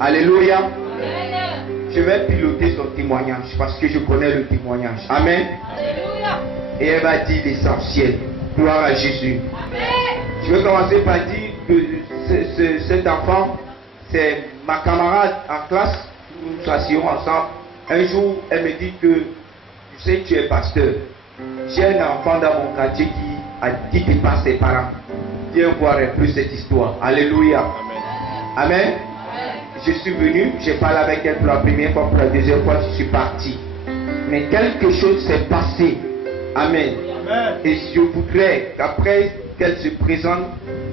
Alléluia. Je vais piloter son témoignage parce que je connais le témoignage. Amen. Alléluia. Et elle va dire l'essentiel. Gloire à Jésus. Amen. Je vais commencer par dire que cet enfant, c'est ma camarade en classe. Nous nous assions ensemble. Un jour, elle me dit que tu sais, tu es pasteur. J'ai un enfant dans mon quartier qui a dit qu'il passe ses parents. Viens voir un peu cette histoire. Alléluia. Amen. Amen. Je suis venu, j'ai parlé avec elle pour la première fois, pour la deuxième fois, je suis parti. Mais quelque chose s'est passé. Amen. Amen. Et je voudrais qu'après qu'elle se présente,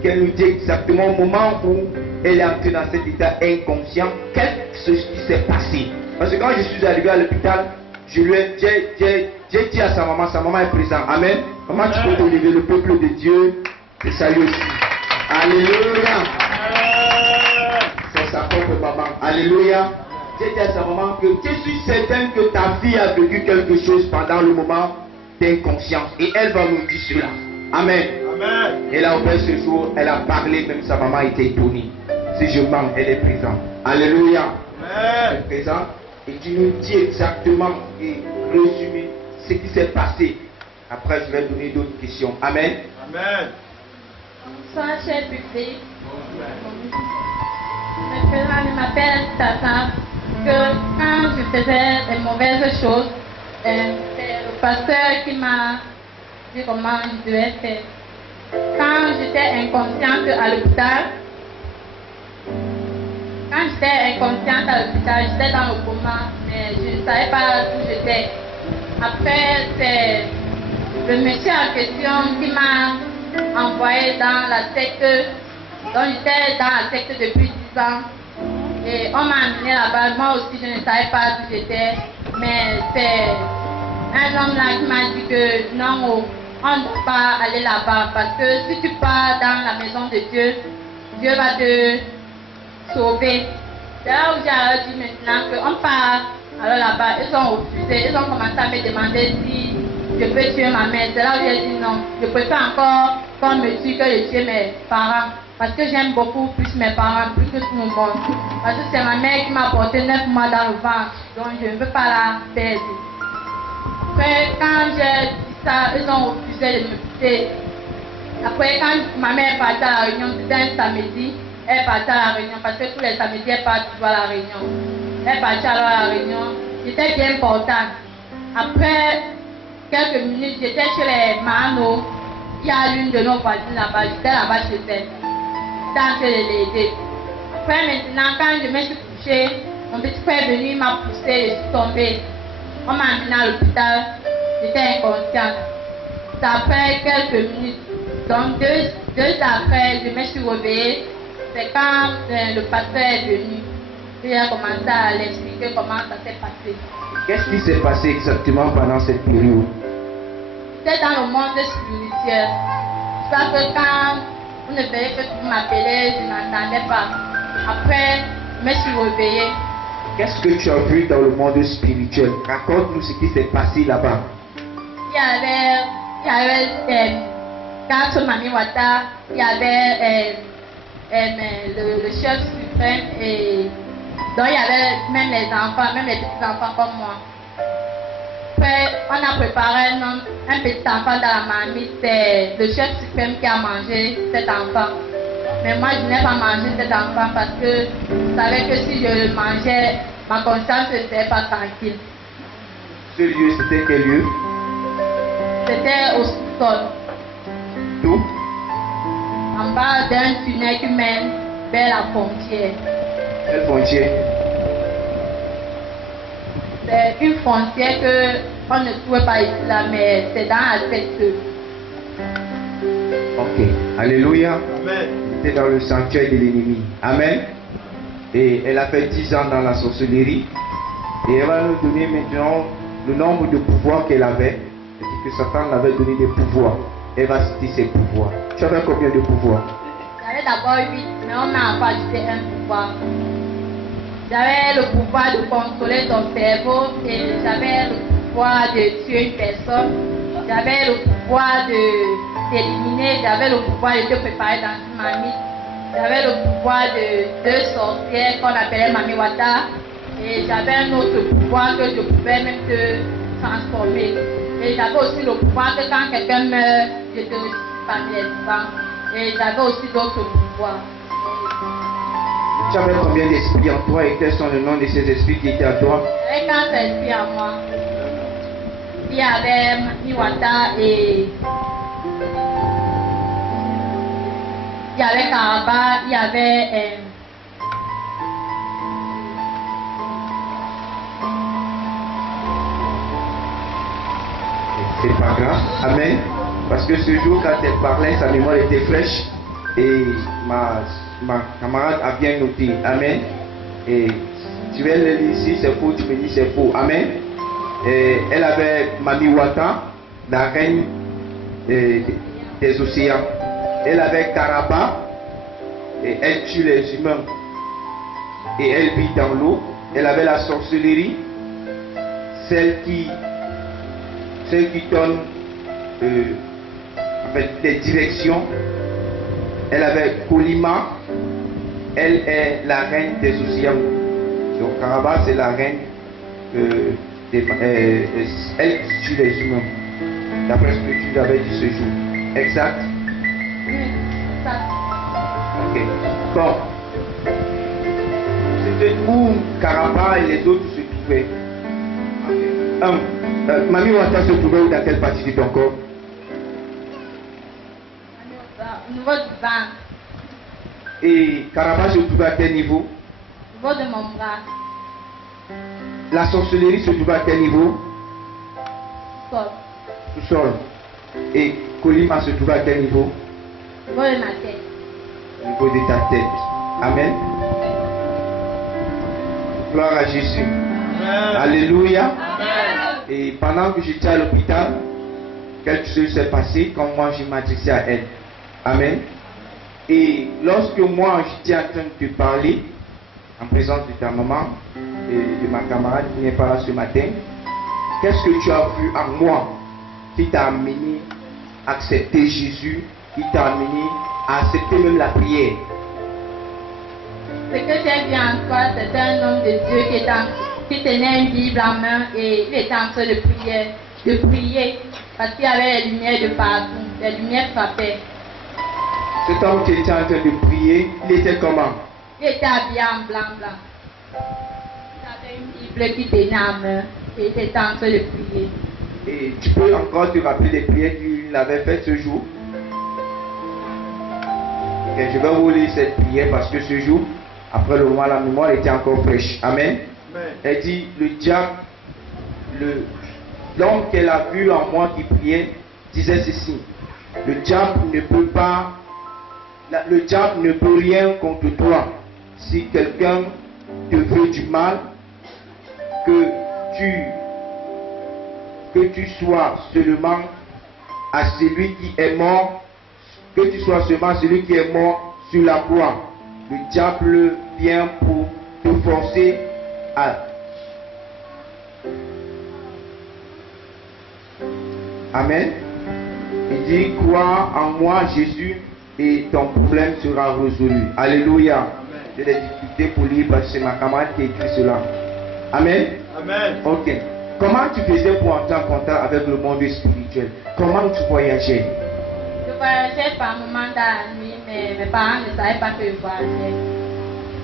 qu'elle nous dise exactement au moment où elle est entrée dans cet état inconscient, qu'est-ce qui s'est passé. Parce que quand je suis arrivé à l'hôpital, j'ai dit à sa maman est présente. Amen. Maman, tu peux te lever, le peuple de Dieu, et salut aussi. Alléluia. C'est sa propre maman. Alléluia. J'ai dit à sa maman que je suis certain que ta fille a vécu quelque chose pendant le moment d'inconscience. Et elle va nous dire cela. Amen. Amen. Et là, au fait, ce jour, elle a parlé, même sa maman était étonnée. Si je mens, elle est présente. Alléluia. Amen. Elle est présente. Et tu nous dis exactement et résumer ce qui s'est passé. Après, je vais donner d'autres questions. Amen. Amen. Bonsoir, cher public. Je m'appelle Tata. Que quand je faisais des mauvaises choses, c'est le pasteur qui m'a dit comment je devais faire. Quand j'étais inconsciente à l'hôpital, j'étais dans le coma, mais je ne savais pas où j'étais. Après, c'est le monsieur en question qui m'a envoyé dans la secte. Donc j'étais dans la secte depuis 10 ans. Et on m'a amené là-bas. Moi aussi, je ne savais pas où j'étais. Mais c'est un homme là qui m'a dit que non, on ne doit pas aller là-bas. Parce que si tu pars dans la maison de Dieu, Dieu va te sauver. C'est là où j'ai dit maintenant qu'on part. Alors là-bas, ils ont refusé. Ils ont commencé à me demander si je peux tuer ma mère. C'est là où j'ai dit non. Je préfère encore qu'on me tue que de tuer mes parents. Parce que j'aime beaucoup plus mes parents, plus que tout le monde. Parce que c'est ma mère qui m'a porté 9 mois dans le ventre. Donc je ne veux pas la perdre. Après, quand j'ai dit ça, ils ont refusé de me quitter. Après, quand ma mère est partie à la réunion, c'était un samedi. Elle est partie à la réunion parce que tous les samedis, elle part toujours à la réunion. Elle est partie alors à la réunion. J'étais bien portante. Après quelques minutes, j'étais chez les Mano. Il y a l'une de nos voisines là-bas. J'étais là-bas chez elle. J'étais en train de l'aider. Après maintenant, quand je me suis couchée, mon petit frère est venu, il m'a poussée, je suis tombée. On m'a amenée à l'hôpital. J'étais inconsciente. C'est après quelques minutes. Donc deux après, je me suis réveillée. C'est quand le pasteur est venu. Il a commencé à l'expliquer comment ça s'est passé. Qu'est-ce qui s'est passé exactement pendant cette période? C'était dans le monde spirituel. C'est ça que quand vous ne voyez que vous m'appelez, je n'entendais pas. Après, je me suis réveillée. Qu'est-ce que tu as vu dans le monde spirituel? Raconte-nous ce qui s'est passé là-bas. Il y avait quand Mami Wata, il y avait le chef suprême et donc il y avait même les enfants, même les petits enfants comme moi. Après, on a préparé un petit enfant dans la marmite, c'est le chef suprême qui a mangé cet enfant. Mais moi je n'ai pas mangé cet enfant parce que je savais que si je le mangeais, ma conscience ne serait pas tranquille. Ce lieu, c'était quel lieu? C'était au sous-sol. D'où? En bas d'un tunnel qui mène vers la frontière. Quelle frontière? C'est une frontière que on ne trouve pas ici là, mais c'est dans la secte. Ok. Alléluia. Amen. C'était dans le sanctuaire de l'ennemi. Amen. Et elle a fait 10 ans dans la sorcellerie. Et elle va nous donner maintenant le nombre de pouvoirs qu'elle avait. C'est que Satan l'avait donné des pouvoirs. Elle va citer ses pouvoirs. Tu avais combien de pouvoirs? J'avais d'abord 8, mais on m'a encore ajouté un pouvoir. J'avais le pouvoir de contrôler ton cerveau et j'avais le pouvoir de tuer une personne. J'avais le pouvoir de t'éliminer, j'avais le pouvoir de te préparer dans une marmite. j'avais le pouvoir de deux sorcières qu'on appelait Mami Wata. Et j'avais un autre pouvoir que je pouvais même te transformer. Et j'avais aussi le pouvoir que quand quelqu'un meurt, je te ressuscite parmi les vivants. Et j'avais aussi d'autres pouvoirs. Tu avais combien d'esprits en toi et quels sont les noms de ces esprits qui étaient en toi? J'avais 4 esprits en moi. Il y avait Mami Wata et il y avait Karaba, il y avait c'est pas grave, amen. Parce que ce jour, quand elle parlait, sa mémoire était fraîche et ma camarade a bien noté, amen. Et tu vas le lire ici, c'est faux, tu me dis c'est faux, amen. Et elle avait Mami Wata, la reine des océans. Elle avait Karaba, et elle tue les humains. Et elle vit dans l'eau. Elle avait la sorcellerie, celle qui donne des directions. Elle avait Kolima, elle est la reine des océans. Donc Karaba, c'est la reine elle tue les humains. D'après ce que tu avais dit ce jour. Exact? oui, ça. Ok. Bon. C'était où Karaba et les autres se trouvaient. Mami Wata se trouvait où, dans quelle partie de ton corps? Au niveau du ventre, Et Karaba se trouvait à quel niveau? au niveau de mon bras, La sorcellerie se trouvait à quel niveau? sol, Sous-sol. Et Kolima se trouvait à quel niveau? au niveau de ma tête. Au niveau de ta tête. Amen. Gloire à Jésus. Alléluia. Et pendant que j'étais à l'hôpital, quelque chose s'est passé quand moi je m'adressais à elle. Amen. Et lorsque moi j'étais en train de te parler, en présence de ta maman et de ma camarade qui n'est pas là ce matin, qu'est-ce que tu as vu en moi qui t'a amené à accepter Jésus, qui t'a amené à accepter même la prière? Ce que j'ai vu en toi, c'était un homme de Dieu qui tenait une Bible en main et il était en train de prier parce qu'il y avait les lumières de partout, les lumières frappaient. Cet homme qui était en train de prier, il était comment? Il était habillé en blanc. Il avait une Bible qui tenait en main et il était en train de prier. Et tu peux encore te rappeler des prières qu'il avait faites ce jour? Et je vais vous lire cette prière parce que ce jour, après le moment, la mémoire était encore fraîche. Amen. Elle dit, le diable, l'homme qu'elle a vu en moi qui priait, disait ceci: le diable ne peut rien contre toi. Si quelqu'un te veut du mal, que tu sois seulement à celui qui est mort, que tu sois seulement celui qui est mort sur la croix. Le diable vient pour te forcer à... Amen. Il dit, crois en moi, Jésus, et ton problème sera résolu. Alléluia. J'ai des difficultés pour lire parce que c'est ma camarade qui a écrit cela. Amen. Amen. Ok. Comment tu faisais pour entrer en contact avec le monde spirituel? Comment tu voyageais? Je voyageais par moment dans la nuit, mais mes parents ne savaient pas que je voyageais.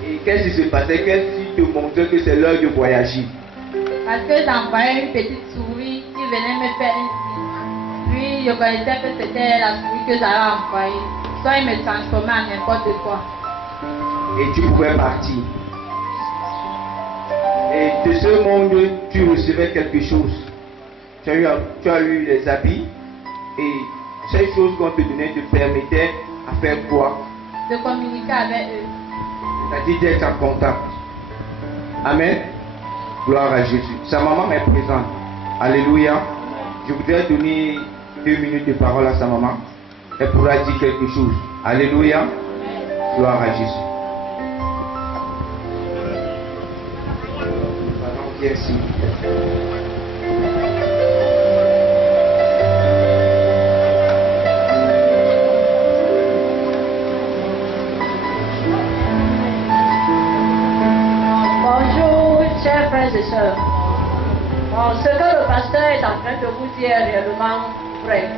Et qu'est-ce qui se passait? Qu'est-ce qui te montrait que c'est l'heure de voyager? Parce que j'envoyais une petite souris qui venait me faire un signe. Puis je connaissais que c'était la souris que j'avais envoyée. Soit il me transformait en n'importe quoi. Et tu pouvais partir. Et de ce monde, tu recevais quelque chose. Tu as eu les habits. Et ces choses qu'on te donnait te permettaient à faire quoi? De communiquer avec eux. C'est-à-dire d'être en contact. Amen. Gloire à Jésus. Sa maman est présente. Alléluia. Je voudrais donner 2 minutes de parole à sa maman. Elle pourra dire quelque chose. Alléluia. Gloire à Jésus. Merci. frères et sœurs, ce que le pasteur est en train de vous dire est réellement vrai.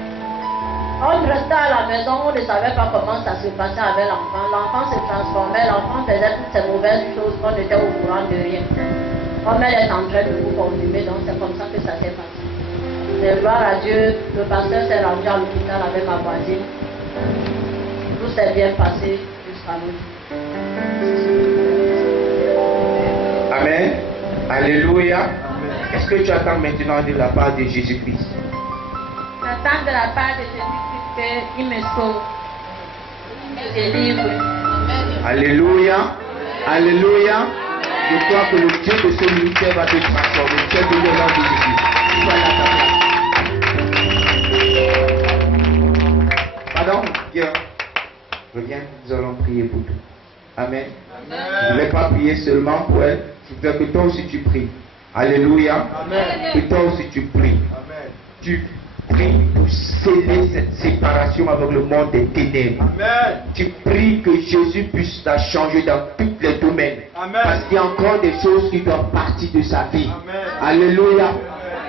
On restait à la maison, on ne savait pas comment ça se passait avec l'enfant. L'enfant se transformait, l'enfant faisait toutes ces mauvaises choses, on était au courant de rien. Comme elle est en train de vous confirmer, donc c'est comme ça que ça s'est passé. Et gloire à Dieu, le pasteur s'est rendu à l'hôpital avec ma voisine. Tout s'est bien passé jusqu'à nous. Amen. Alléluia. Qu'est-ce que tu attends maintenant de la part de Jésus-Christ? J'attends de la part de Jésus-Christ qu'il me sauve, qu'il me délivre. Alléluia. Alléluia. Je crois que le Dieu de ce ministère va te transformer. Tu es donné au nom de Jésus. Sois à ta place. Pardon, Pierre. Reviens, nous allons prier pour toi. Amen. Je ne voulais pas prier seulement pour elle. Je veux que toi aussi tu pries. Alléluia. Amen. Que toi aussi tu pries. Amen. Tu pries pour sceller cette séparation avec le monde des ténèbres. Amen. Tu pries que Jésus puisse la changer dans tous les domaines. Amen. Parce qu'il y a encore des choses qui doivent partir de sa vie. Amen. Alléluia.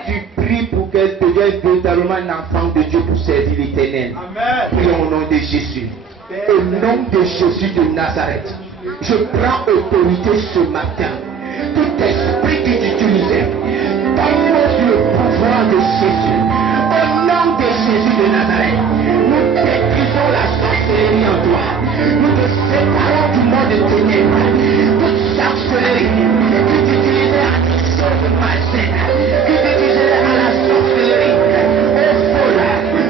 Tu pries pour qu'elle devienne véritablement un enfant de Dieu pour servir l'Éternel. Amen. Prions au nom de Jésus. Au nom de Jésus de Nazareth, je prends autorité ce matin. Tout esprit qui t'utilisait, donne-moi le pouvoir de Jésus. Au nom de Jésus de Nazareth, nous détruisons la sorcellerie en toi. Nous te séparons du monde de ténèbres. Toute sorcellerie que tu utilisais à des choses malsaines, que tu utilisais à la sorcellerie, au vol,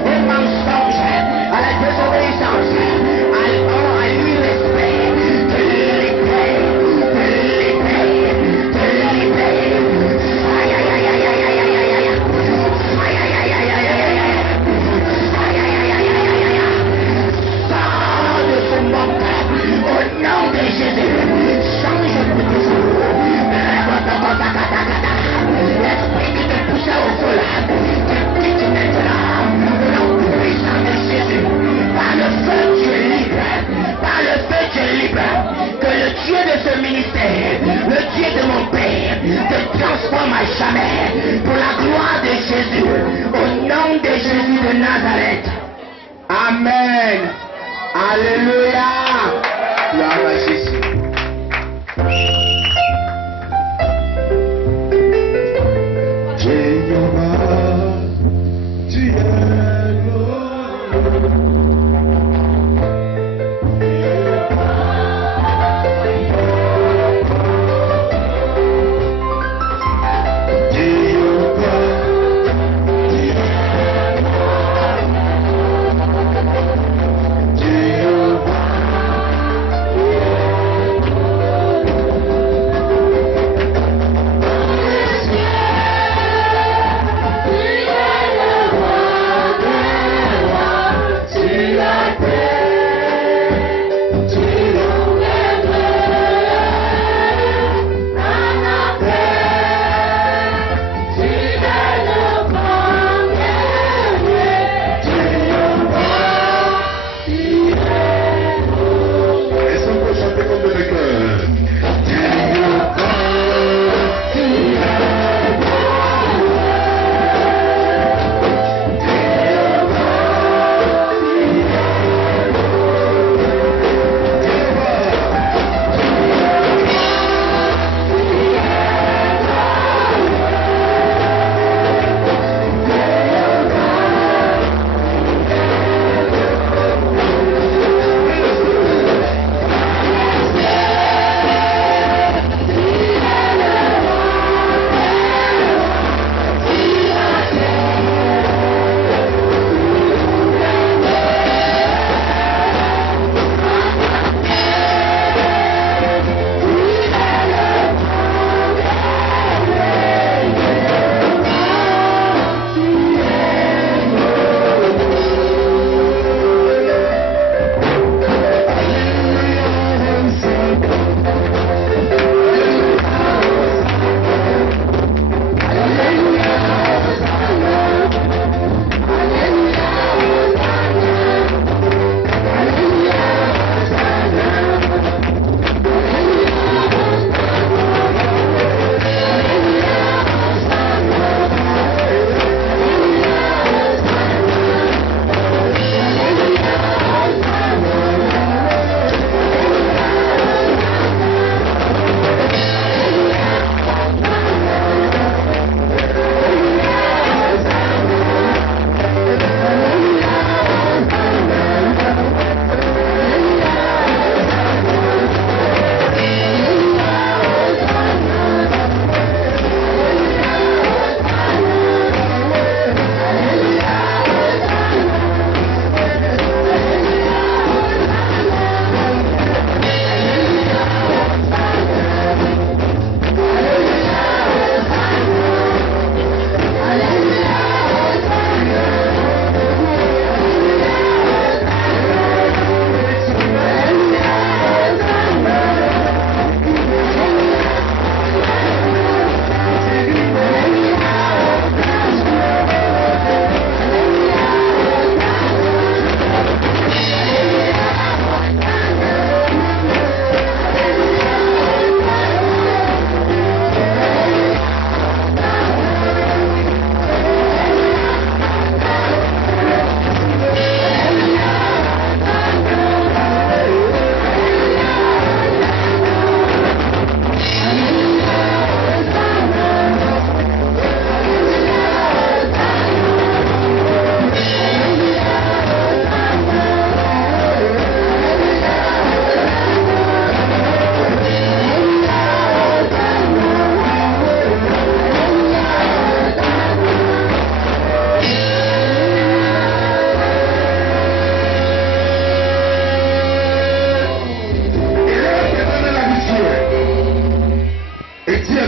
au mensonge, à la désobéissance, à l'irrespect, te libérer, te libérer, te libérer. Aïe, aïe, aïe, aïe, aïe, aïe, aïe, aïe, aïe. Aïe, aïe, aïe, aïe, aïe, aïe, aïe, aïe. Aïe, aïe, aïe, aïe, aïe, aïe, aïe. Sors de ce monde au nom de Jésus. Change de discours. L'esprit qui te poussait au sol, te quitte maintenant. Au nom puissant de Jésus. Par le feu, tu es libre. Par le feu, tu es libre. Que le Dieu de ce ministère, le Dieu de mon Père, te transforme à jamais. Pour la gloire de Jésus. Au nom de Jésus de Nazareth. Amen. Alléluia. Gloire à Jésus.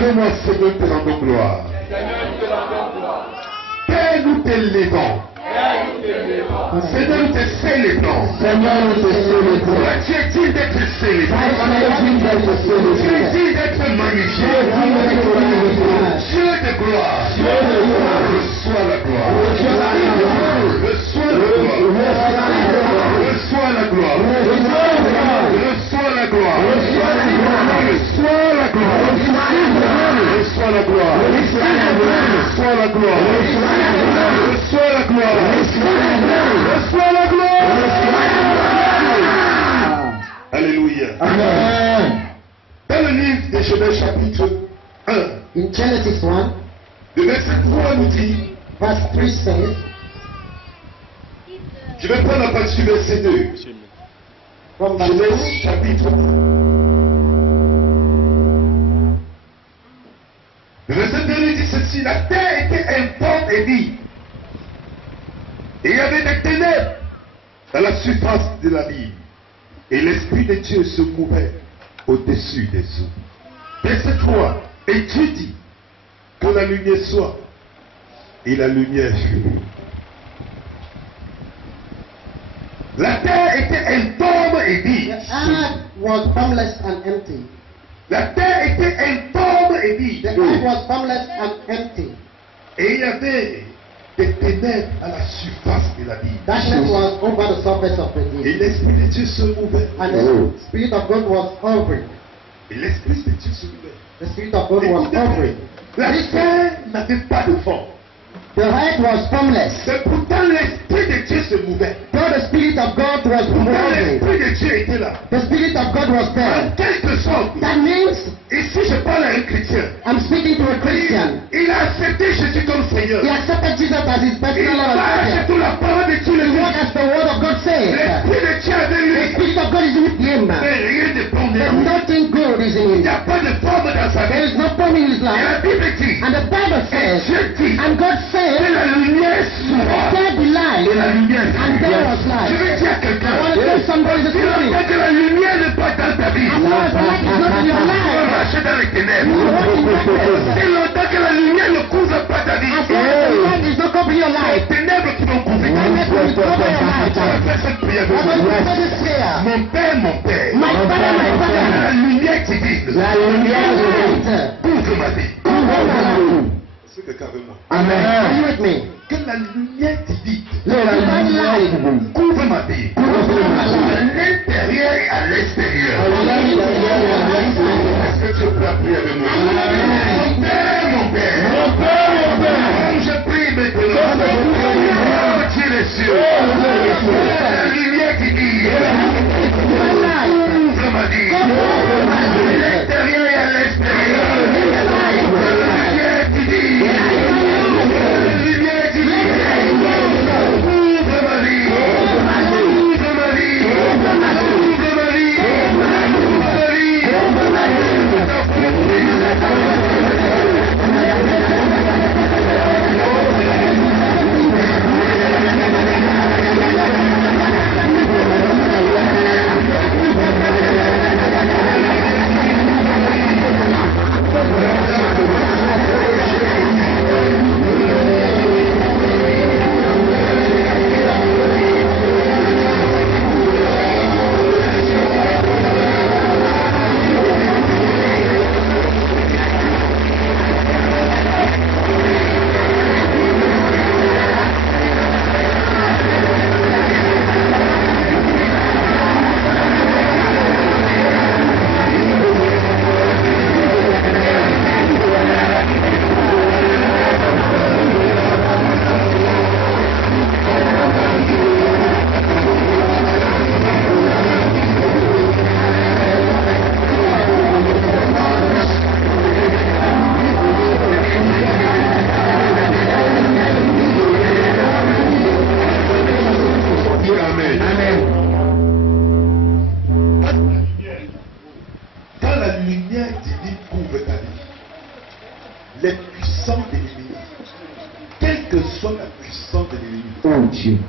Disons-moi, Seigneur, te rendons gloire. Père, nous t'élévons. Seigneur, nous te célébrons. Seigneur, nous te célébrons. Tu es digne d'être célébré. Tu es digne d'être magnifié. Dieu de gloire. Reçois la gloire. Reçois la gloire. Reçois la gloire. Reçois la gloire. Reçois la gloire. Reçois la gloire. Reçois la gloire. Reçois la gloire. Reçois la gloire. Alléluia. Amen. Dans le livre de Genèse chapitre 1, In Genesis 1, le verset 3 nous dit, verse 3 says, je vais prendre la partie du verset 2. from verse Genèse 2, chapitre 1. Le verset 2 nous dit ceci, la terre était informe et vide. Et il y avait des ténèbres dans la surface de la ville. Et l'Esprit de Dieu se mouvait au-dessus des eaux. Verset 3. Et Dieu dit que la lumière soit. Et la lumière fut. La terre était informe et vide. the earth was formless and empty. La terre était informe et The vide. earth was formless and empty. Et il y avait des ténèbres à la surface de la ville. Darkness was over the surface of the Et deep. l'Esprit de Dieu se mouvait. And the Spirit of God was hovering. Et l'Esprit de Dieu se mouvait. The Spirit of God was hovering. La terre n'avait pas de fond. The earth was formless. Mais pourtant l'Esprit de Dieu se mouvait. Though the Spirit of God was Pourtant hovering, l'Esprit de Dieu était là. the Spirit of God was En there. quelque sorte, That means ici je parle à un chrétien. I'm speaking to a Christian. Il a accepté Jésus comme Seigneur. He accepted Jesus as his Il personal Lord and marche Savior. sur la parole de tous les He jours. walked as the word of God says. L'Esprit de Dieu avec The lui. Spirit of God is with him. Mais rien de bon But dedans. nothing good is in Il him. n'y a pas de forme dans sa There vie. is no form in his Et la life. Bible dit, And the Bible et says, Dieu dit, and God que said, la lumière soit. there be light, Et la lumière and there was Je light. veux dire à I want quelqu'un, to tell somebody this si morning. longtemps que la lumière n'est pas dans ta vie, As long as the light is not in your tu vas life, marcher dans les you ténèbres. walk in darkness. Si longtemps que la lumière ne couvre pas ta vie, As long as the light is not covering your les life, ténèbres qui vont couvrir ta darkness vie. will cover your life. Tu vas faire cette prière I'm going to avec say this prayer. moi. Mon Père, My Father, la lumière divine, la lumière de light, couvre ma vie. cover my life. C'est quelqu'un avec moi. Amen. Are you with me? Que la lumière divine La lumière couvre ma vie. couvre my À life. l'intérieur et à l'extérieur. Est-ce que tu peux prier avec moi? Mon Père, comme je prie maintenant, oh Dieu les cieux, la lumière divine, couvre ma vie. À l'intérieur et à l'extérieur. La lumière divine, la lumière divine, couvre ma vie. Couvre ma vie. Couvre ma vie. Couvre ma vie. Couvre ma vie.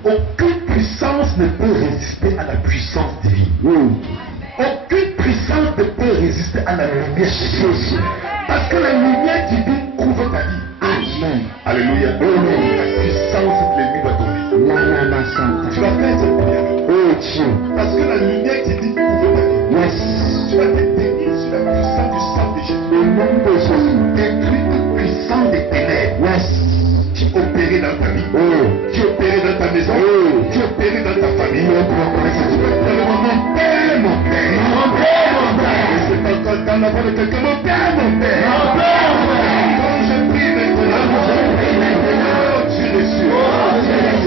Aucune puissance ne peut résister à la puissance divine. Aucune puissance ne peut résister à la lumière de Dieu. Parce que la lumière la voix de quelqu'un. Mon Père, mon Père. Quand je prie maintenant, oh Dieu des cieux,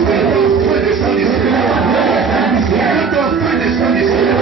que ton feu descend du ciel. Que ton feu descend du ciel.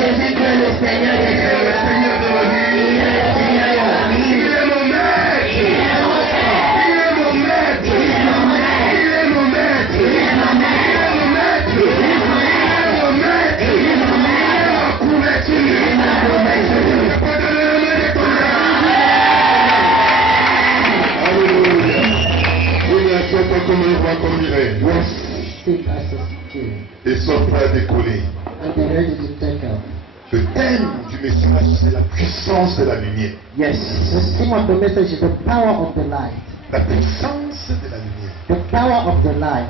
Jésus-Christ est le Seigneur des Il est le Seigneurs. Seigneur de ma vie. Il est le Seigneur de ma vie. Il est mon maître. Il est mon Père. Il est mon maître. Il est mon maître. Il est mon maître. Il est mon maître. Il est mon maître. Il est mon maître. Il est mon maître. Il est mon maître. Il est ma couverture. Il est ma couverture. Je peux donner le main de ton âme. Alléluia. Il ne sait pas comme le roi comme il est. Yes, sit as a king Et son frère décollé. and be ready to take off. Le thème du message, c'est la puissance de la lumière. Yes, the theme of the message is the power of the light. La puissance de la lumière. The power of the light.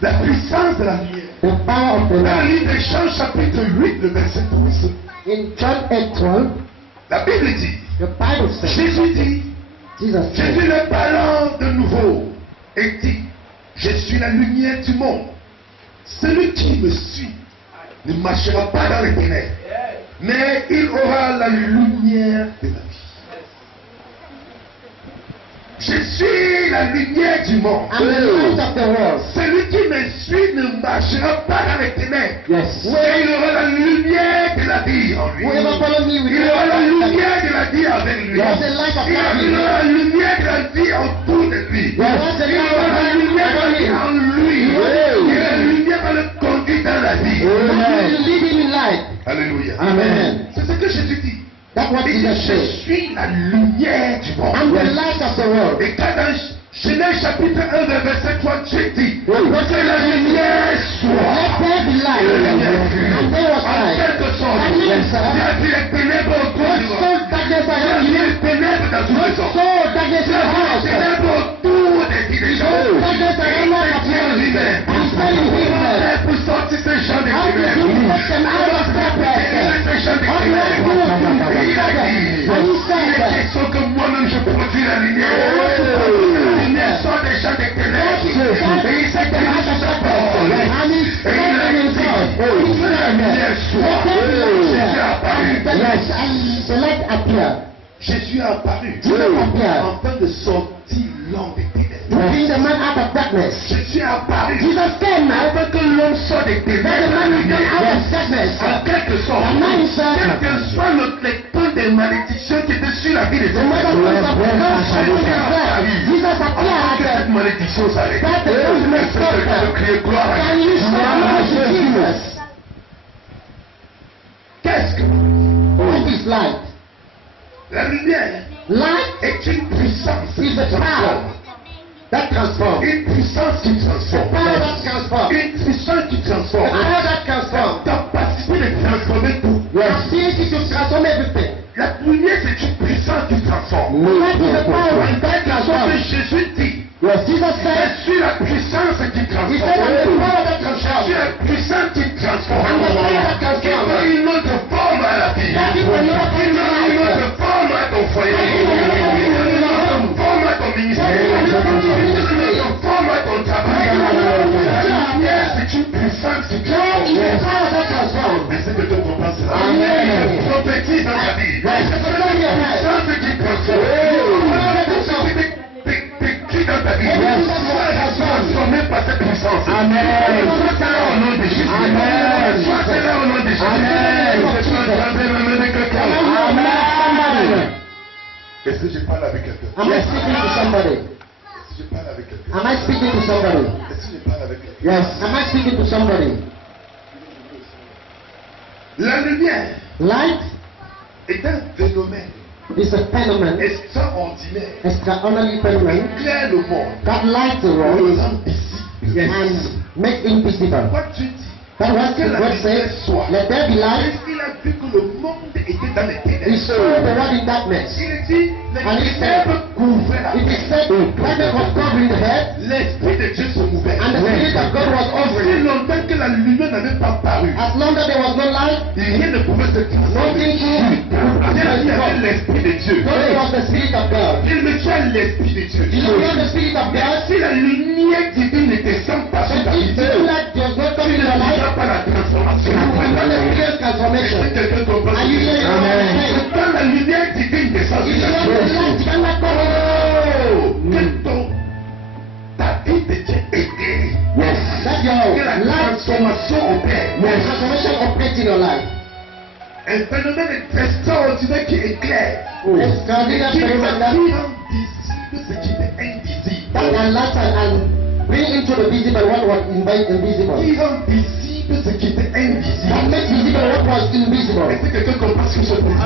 La puissance de la lumière. The power of the Dans le light. livre de Jean, chapitre 8, le verset 12, In John 8:12, la Bible dit, the Bible says, Jésus dit, Jesus Jésus said, le parlant de nouveau et dit, je suis la lumière du monde. Celui qui me suit ne marchera pas dans les ténèbres, mais il aura la lumière de la vie. Je suis la lumière du monde. I'm the light of the world. Celui qui me suit ne marchera pas dans les ténèbres, Yes. mais il aura la lumière de la vie en lui. Whoever follows me will Il aura la light. lumière de la vie avec lui. Yes, the light of Il God. aura la lumière de la vie autour de lui. Yes, the Il light aura la of lumière de la vie God. en lui. Yes. Et la lumière va le conduire dans la vie. Will lead him in light. Alléluia. Amen. C'est ce que Jésus dit. That's what Il dit, Jesus je said. suis la lumière du I'm monde. the light of the world. Et quand dans Genèse chapitre 1, verset 38 dit, Oui. que la lumière soit. Let there be light. And there was En light. quelque sorte, Yes, sir. il a dit les ténèbres autour What du monde. soul darkness Il a around dit you? les ténèbres dans tous les What hommes. soul darkness Il in a your dit les house? ténèbres autour des dirigeants. Darkness around my community. I'm telling you that. Pour sortir ces gens des How do you ténèbres. take them out of darkness? Ces gens des How do you ténèbres. do it? Et il a dit, And he il said est that. question que moi-même je produis la lumière. La lumière sort des gens des ténèbres. Et il sait que nous sommes sa parole. And he Et il a said in dit, God. que la lumière soit. Jésus a apparu. Yes, and the light appeared. Jésus a apparu. Jesus appeared. Afin de sortir l'homme des ténèbres. To bring the man out of darkness. Jésus a apparu. Jesus came now. Afin que l'homme sorte des That the ténèbres. man will come out of darkness. En quelque sorte, The man is quel que soit le temps des malédictions qui étaient sur la vie des The mother hommes, of God. Jesus avant que appeared. cette malédiction s'arrête, That the judgment est-ce que quelqu'un peut crier gloire à Can Dieu? you show Jesus? Qu'est-ce que What is light? la lumière Light est une puissance is qui the power transforme. that transforms. Une puissance qui transforme. Power that transforms. Une puissance qui transforme. Power that transforms. Capacité de transformer tout. Ability to transform everything. La lumière, c'est une puissance qui transforme. Light is the power En that quelque sorte, transforms. Jésus dit, Yes, Jesus je said, suis la puissance qui he transforme. said, I'm the power that Je suis transforms. la puissance qui transforme. I'm the power that Qui transforms. donne une autre forme à la vie. That is the Lord Qui donne une autre forme à ton foyer. Qui donne une autre forme à ton ministère. Qui donne une autre forme à ton travail. La lumière, c'est une puissance qui Light is the transforme. power that transforms. Est-ce que tu comprends cela? Amen. Prophétise dans ta vie. Yes. C'est une puissance qui transforme. Qui dans ta vie. Sois transformé par cette puissance. Amen. Sois là au nom de Jésus. Amen. Sois là au nom de Jésus. Amen. Je suis en train de me mener quelqu'un. Amen. Est-ce que je parle avec quelqu'un? Am I speaking to somebody? Est-ce que je parle avec quelqu'un? Am I speaking to somebody? Est-ce que je parle avec quelqu'un? Yes. Am I speaking to somebody? La lumière Light est un phénomène is a phenomenon, extraordinaire extraordinary phenomenon qui éclaire le monde that lights the pour world le rendre visible. and makes invisible. Quand tu dis But what que la God lumière says, soit, let there be light, il a vu que le monde était dans les he ténèbres. saw the world in darkness. Il dit, les And he ténèbres couvraient la It is terre. said, darkness was covering the head, L'Esprit de Dieu se mouvait. and the Spirit of God was over Si it. longtemps que la lumière n'avait pas paru, As long as there was no light, rien ne pouvait se transformer. nothing could Dieu avait l'Esprit de Dieu. God was the Spirit of God. Il me tient l'Esprit de Dieu. You know the Spirit of God? Si la lumière divine ne descend pas sur ta If vie, the light does not come tu in ne your life, verras pas la transformation. you will not experience transformation. Est-ce que quelqu'un comprend ce Are que you je hearing dis? what I'm saying? Quand la lumière divine descend If sur ta you have the vie, light, cannot come ta vie devient éclairée. That Que la your light, transformation opère. yes, Un phénomène extraordinaire qui éclaire. Extraordinary Qui phenomenon rend visible ce qui est invisible. that enlighten and bring into the visible what was invisible. Qui rend visible ce qui était invisible. That makes visible what was invisible. Est-ce que quelqu'un comprend ce que je dis? Qui rend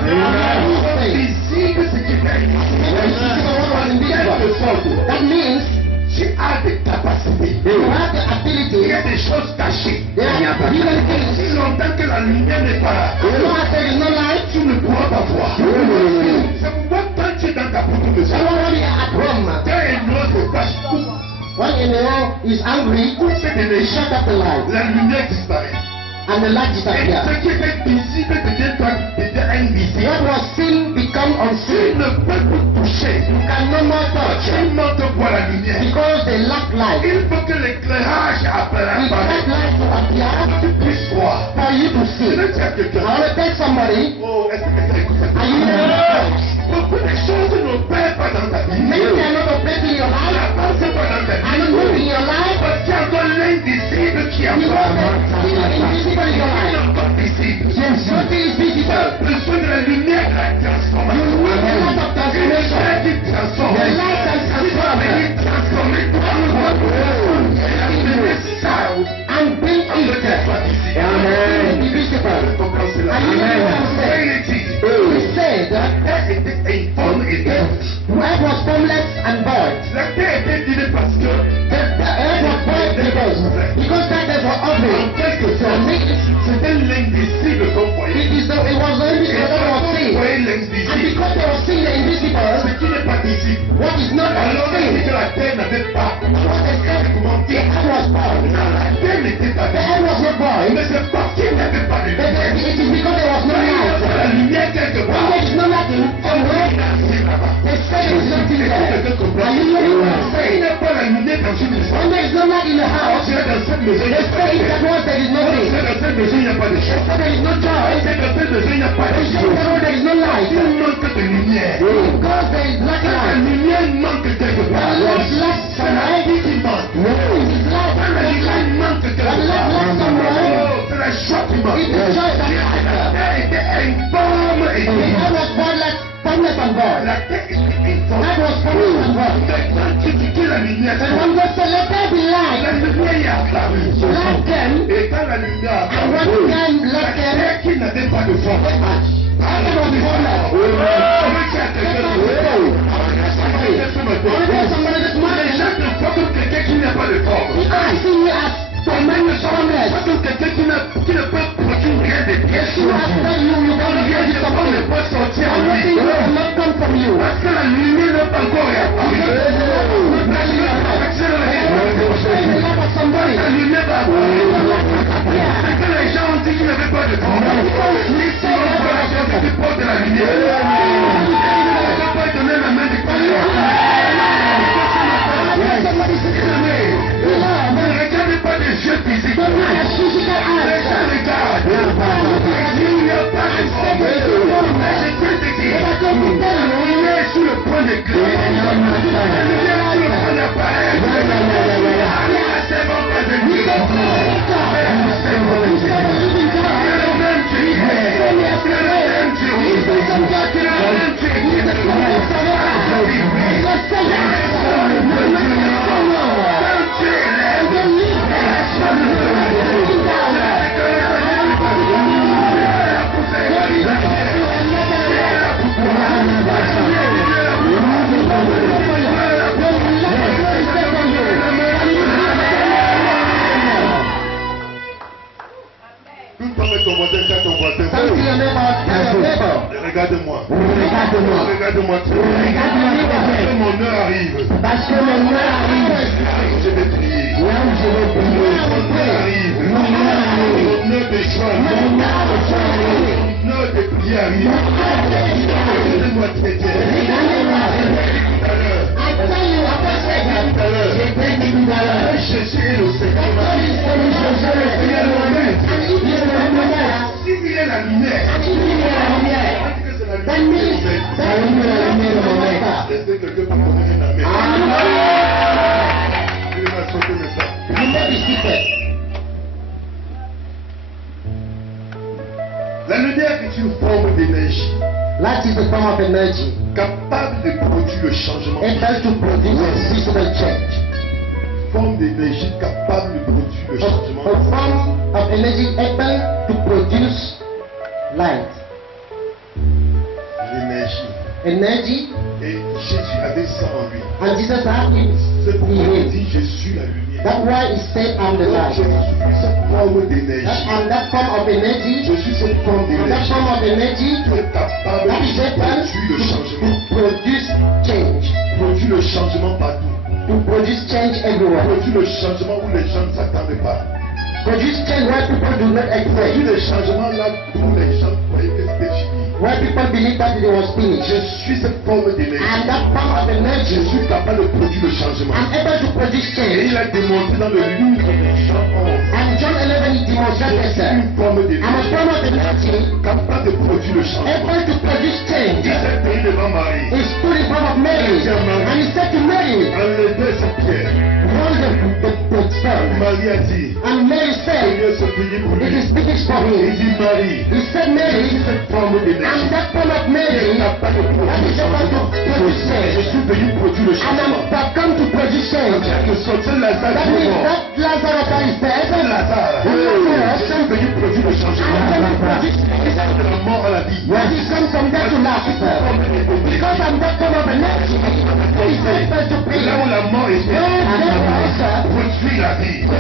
visible ce qui était invisible. Visible what was invisible. That means Tu as des capacités. you have the Il y a ability. des choses cachées. There are hidden things. Si longtemps que la lumière n'est pas là, As long as there is no light, tu ne pourras pas voir. C'est pourquoi quand tu es dans ta propre maison, you already are at home. quand un autre passe, When anyone is angry, où c'est de you l'échec, shut up the light la lumière disparaît. and the light Et disappears. ce qui était visible devient invisible. What was seen become Tu unseen. ne peux plus toucher. You can no more touch Tu manques de voir la lumière. because they lack light. Il faut que l'éclairage With that apparaisse. light to appear Tu puisses voir. for you to Je see. vais dire à I quelqu'un. want to tell somebody, Oh, est-ce que quelqu'un écoute ça? are you hearing me? Beaucoup de choses n'opèrent pas dans ta vie. Many are not operating in your life, N'avancent pas dans ta are not vie. moving in your life Parce qu'il y a encore l'invisible qui because apparaît. there's something invisible in your Il life. n'est encore visible. Something is Tu visible. as besoin de la lumière de la transformation. You need the light of transformation. Lumière qui transforme. The light can transform Il transforme la lumière ça. and bring it to be visible. Are you hearing what I'm saying? We said that the earth was formless and void. La terre était dînée parce que, The earth was void because darkness was en obvious. quelque So sorte, make it c'était l'invisible qu'on voyait. was the invisible Et that was quand on seen. voyait And l'invisible, because they were seeing the ce invisible, qui n'est pas visible, what is not alors on dit seen, que la terre n'avait pas. the earth was void. La terre n'était pas The visible. earth was not void, Mais c'est parce qu'il n'avait pas de but lumière. it is because there was no Quand il y light. a la lumière quelque When part, there is no light in somewhere, they say there is nothing there. Are you hearing what I'm il saying? n'y a pas la lumière dans une maison. When there is no light in the house, Tu es dans cette maison, il n'y they a pas say de that lumière. once there is no Tu es light, dans cette maison, il n'y a pas de chance. so there is no joy. Tu es dans cette maison, il n'y a pas de They say chose. that when there is no light, Il manque de lumière. because there is lack Quand la light. lumière manque quelque part, When light lacks c'est la somewhere, vie qui manque. it is light Quand la that lumière lacks. manque quelque When light part, lacks somewhere, oh, c'est la joie qui manque. it is joy that lacks. La terre était informe et The vide. earth was voidless, formless and void. La terre était informe. Light was formless and void. Mais quand tu dis que la lumière, And when God said, let there be la light, lumière est apparue. light came, Et quand la lumière est and when apparue, time la light came, terre qui n'avait pas de forme. light was formless. I want to tell somebody this Les morning, gens ne voient comme quelqu'un qui n'a pas de forme. I see you as tremendous formless. Pas comme quelqu'un qui ne peut produire rien de pièces. You have said you don't Rien hear de this bon something. ne peut sortir en Everything lui. will not come from you. Parce que la lumière n'est pas encore réapparue. La lumière va The accélérer. light of somebody. La lumière va apparaître. C'est que les gens ont dit qu'il n'avait pas de forme. Ici, on voit la chose qui porte de la lumière. Il ne peut pas donner la main de Somebody said to me, ne regardez pas des yeux physiques. don't look at physical Les eyes. gens regardent. Il n'y a pas de forme. Mais je peux te dire, la lumière est sur le point de clé. La lumière est sur le point d'apparaître. C'est bon, pas de nuit. C'est bon, pas de nuit. C'est le même Dieu. C'est le même Dieu. C'est le même Dieu. Something your neighbor, tell your neighbor. Regarde-moi. Regarde-moi. Regarde-moi. Regarde-moi. Mon heure arrive. Parce que mon heure arrive. Je vais prier. Là où je vais prier. Mon heure arrive. Mon heure arrive. Mon heure de choix. Mon heure de choix arrive. Mon heure de prière arrive. Laissez-moi traiter. Regardez-moi. Tout à l'heure. I tell you, after second, Tout à l'heure. j'ai dit tout à l'heure. Jésus est le Seigneur. S'il y a la lumière, That means that you are the man of America. est-ce que quelqu'un peut me donner une amène? Il m'a sauté le sang. You may be seated. La lumière est une forme d'énergie Light is a form of energy capable de produire le changement. able to produce a visible change. Forme d'énergie capable de produire le changement. A form of energy able to produce light. L'énergie. Energy, Et Jésus avait ça en lui. and Jesus had it C'est pourquoi in il him. dit je suis la lumière. That's why he said, I'm the Donc light. je suis cette forme d'énergie. And that form of energy, Je suis cette forme and that d'énergie form of energy qui est capable that is de able produire le changement. to produce change. Produire le changement partout. To produce change everywhere. Produire le changement où les gens ne s'attendaient pas. Produce change where people do not expect. Produire le changement là où les gens croyaient que c'était fini. Where people believe that it was finished. Je suis cette forme d'énergie. And that form of Je energy, suis capable de produire le changement. I'm able to produce Et change. il a démontré dans le livre de Jean 11. And John 11 he Je demonstrated suis that. une forme I'm a d'énergie form of energy capable de produire le changement. able to produce Il change. s'est tenu devant Marie. He stood in front of Mary and he said to Mary, Enlevez cette pierre. roll the stone. Marie a dit, And Mary said, Seigneur, ce pays pour it lui. is finished for Il him. dit, Marie, He said, Mary, cette forme and d'énergie that form of Mary n'a pas de that produire is le able to changement. produce Je change. suis venu produire le And changement. I'm come to produce change. Que sortir Lazare That du means mort. that Lazarus that is dead, Lazare, je suis venu produire le changement. Et ça de la mort à la vie. when he comes from death to life, because I'm that form of energy, he's able to bring Là où la mort est produit la vie. Là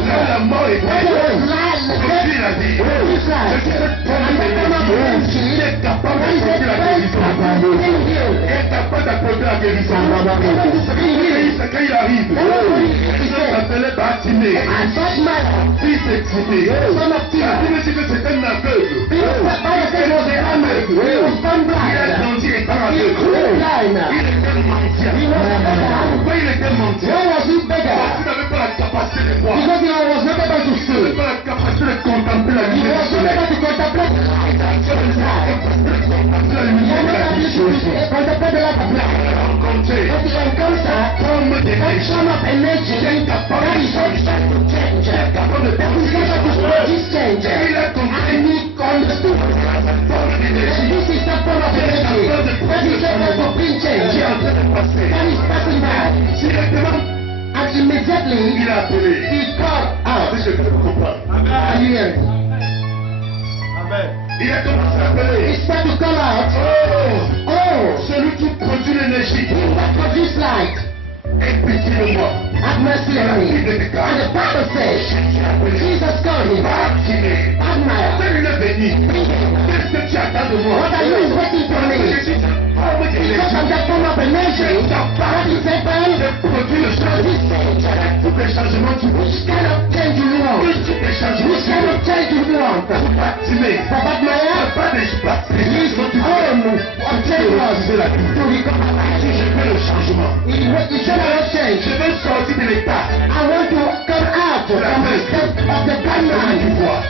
où la mort est produit la vie. Je suis cette forme d'énergie qui est capable de produire la guérison. Qui est capable d'accorder la guérison. Quand il arrive, il s'appelait Bartimée. Fils de Timée. La Bible dit que c'est un aveugle. Il a grandi étant aveugle. Il était mendiant. Pourquoi il était mendiant? Parce qu'il n'avait pas la capacité de voir. Il n'avait pas la capacité de contempler la lumière du soleil. La lumière de la vie. Rencontrer forme d'énergie qui est capable de changer. Capable de produire change. Il a compris cette forme d'énergie qui est capable de produire change. Qui est en train de passer. Directement, And immediately il a appelé. he called out. Si je peux comprendre. Are you hearing? Il a commencé à appeler. He started to call out, Oh, oh, celui qui produit l'énergie. he that produce light, Aie pitié de moi. have mercy on me. And the Bible says, Jesus called him, Bartimée. Admire, Celui là béni. Qu'est-ce que tu attends de moi? what are you waiting for me? Je suis forme Because d'énergie. I'm that form of energy, that is able Je produis le changement. Tous les changements du monde. which kind of change you want? Tous les changements Which du kind of monde. change you want? Bartimée. For Admire, Pas des his own objective was to become alive. Si je fais le changement, He should have changed. je vais sortir de l'état I want to come out from the state of the blind du man pouvoir.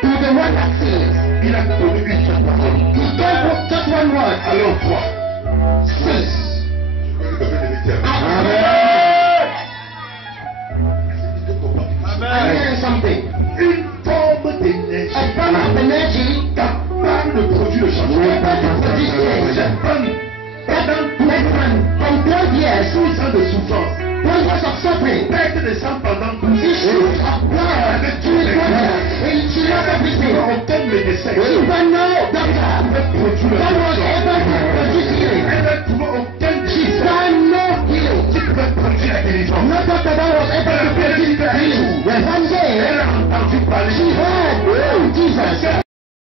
to the one that sees. Il a donné une seule parole. He gave just one word. Alors toi, Cease. je vais donner des termes. I'm hearing something. Une forme d'énergie A form of energy capable de produire le changement. Cette femme, from 12 years, 12 ans de souffrance, 12 years of suffering, perte de sang pendant 12 issues of blood, she lost everything. aucun médecin Even no doctor ne produit le that was changement. able to produce healing. Elle n'a trouvé aucun She médecin found no healing. qui pouvait produire la guérison. No doctor that was able to produce healing. One day, Elle a entendu parler. she heard Jesus.